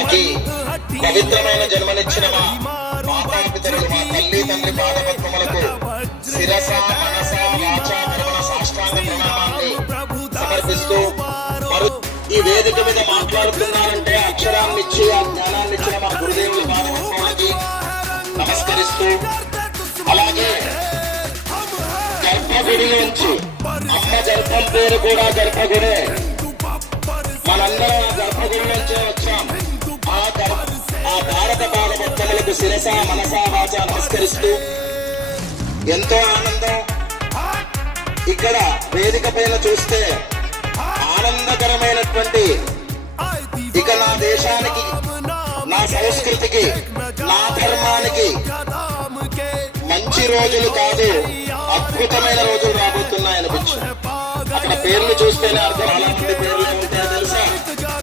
మాకి పవిత్రమైన జన్మనిచ్చిన మా మాతాపితరులు, మా తల్లి తండ్రి పాదపద్మములకు శిరస మనస వాచ కర్మణ సాష్టాంగ ప్రణామాన్ని సమర్పిస్తూ ఈ వేదిక మీద మాట్లాడుతున్నారంటే అక్షరాన్ని ఇచ్చి ఆ జ్ఞానాన్ని ఇచ్చిన మా గురుదేవుల పాదపద్మములకి నమస్కరిస్తూ, అలాగే గర్భగుడి నుంచి అమ్మ గర్భం పేరు కూడా గర్భగుడే, మనందరం ఆ గర్భగుడి నుంచే వచ్చాం. ఆ భారత పాదపద్మములకు శిరస మనస వాచ నమస్కరిస్తూ ఎంతో ఆనందం. ఇక్కడ వేదిక పైన చూస్తే ఆనందకరమైనటువంటి, ఇక నా దేశానికి, నా సంస్కృతికి, నా ధర్మానికి మంచి రోజులు కాదు, అద్భుతమైన రోజులు రాబోతున్నాయనిపించింది. అక్కడ పేర్లు చూస్తేనే అర్థం. అలాంటి పేర్లు